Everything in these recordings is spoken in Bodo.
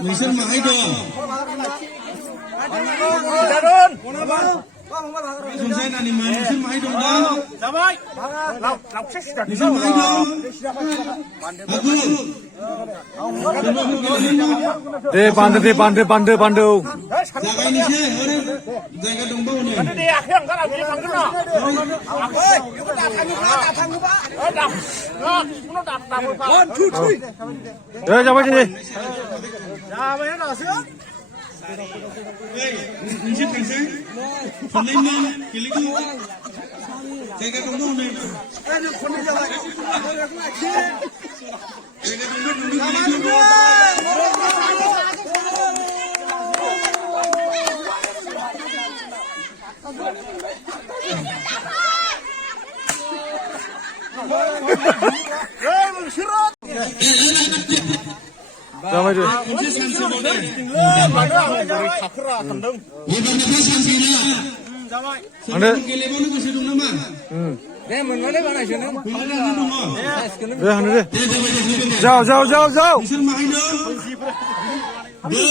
नोंसोर माहाय दं संसाय नानि मा नोंसोर माहाय दं दा जाबाय नोंसोर माहाय दं दे बान्दो जागायनोसै जायगा दंबावो नै दे आखाइ ओंखार आं थांगोन ना आखाइ बेखौ दाथाङोबा जाबाय दे जाबाय दासो नोंसोर थांसै खननैनो गेलेगौ जायगा दंबावो नै खननै जाबाय जाबाय दे मोनसे सानसे बावदों खाखोरा थांदों एबारनिफ्राय सानसेना आंनो गेलेबावनो गोसो दं नामा दे मोननानै बानायसो नों फैलायनानै दङ दे हानो दे दे जाबाय दे फैबाय दे जाव नोंसोर माहाय दं दै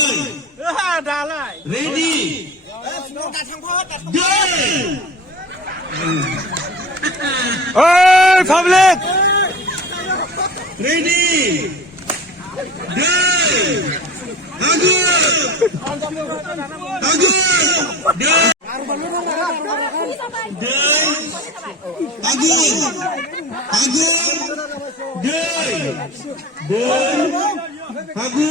दालाय रेडि दै ओइ पाब्लिक रेडि दै आगु दै आगु दै आगु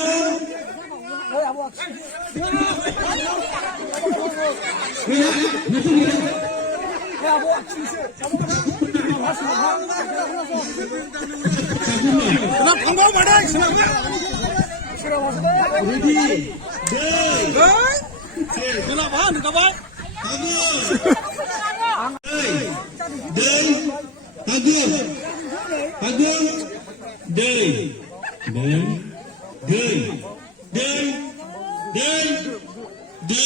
दै